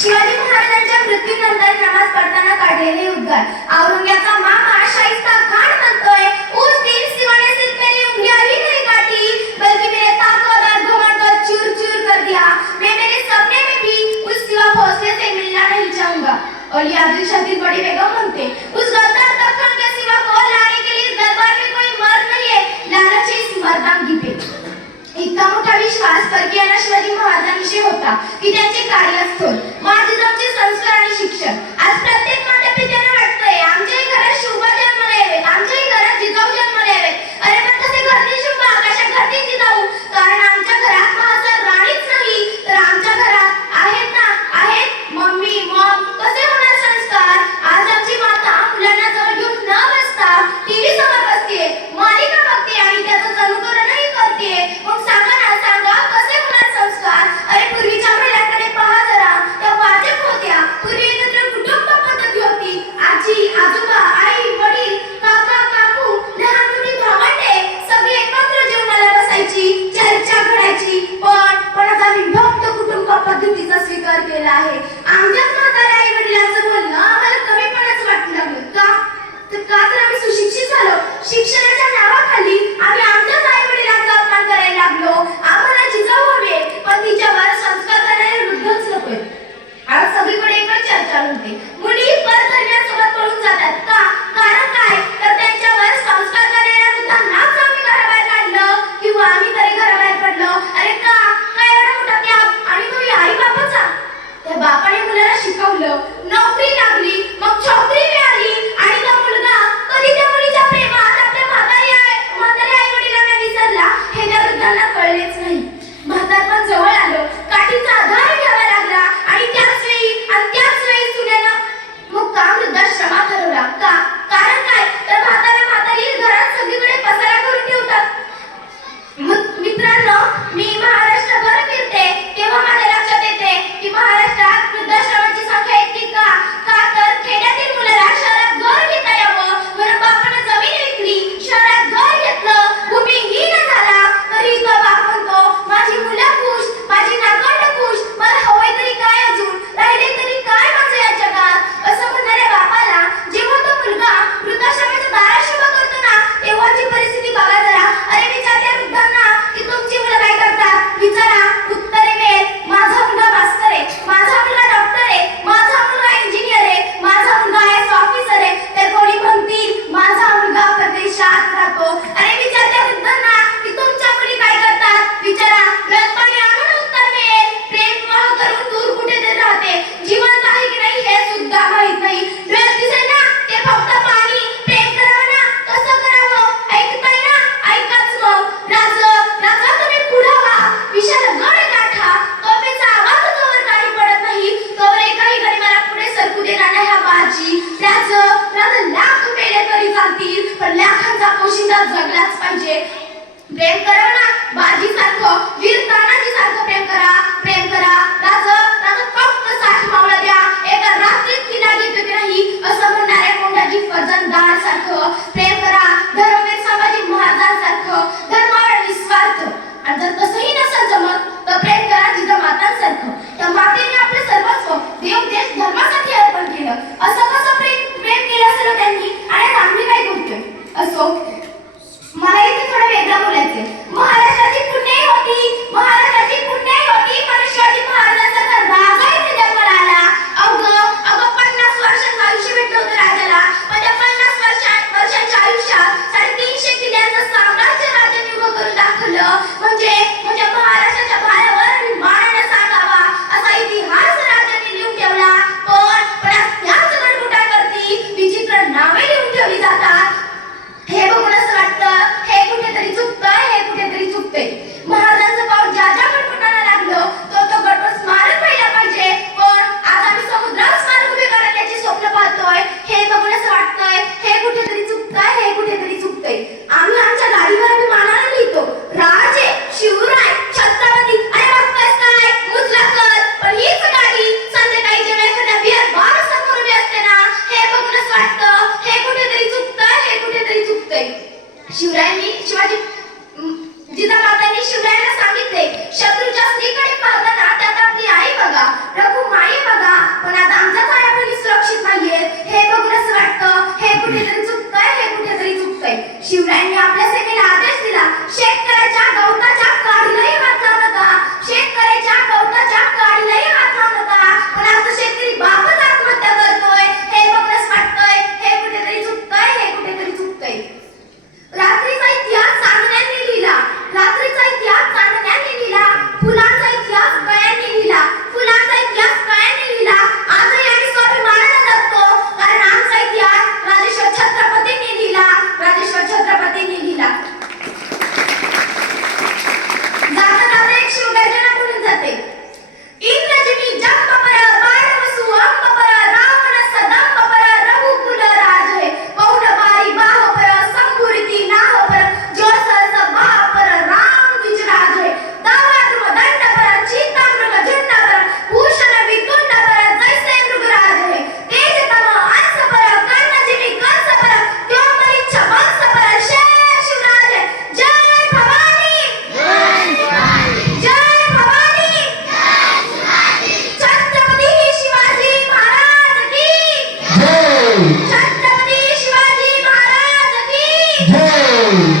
शिवाजी महाराजांच्या मृत्यूनंतर नमाज़ पडताना काढलेले उद्गार. औरंगाबादचा मामा शाहिस्ता खान म्हणतोय. उस दिन सिवाने सिर्फ़ मेरी उंगलियाँ ही नहीं काटी बल्कि मेरे ताकत और घुमड़ को चूर चूर कर दिया. मैं मेरे सपने में भी उस शिवा भोसले से मिलना नहीं चाहूँगा. और ये आदिल बड़ी बेगम बनते उस विश्वास परकीय शिवाजी महाराजांविषयी होता. की त्यांचे कार्यस्थळ महाराजांचे संस्कार आणि शिक्षण. आज lại lên trên này पाहायची त्याचं त्यानं लाख मेले तरी चालतील पण लाखांचा पोशिंदा जगलाच पाहिजे. प्रेम करा ना बाजी सारखं वीर तानाजी सारखं प्रेम करा प्रेम करा. त्याच त्यानं फक्त साथ मावळा द्या. एका रात Hey!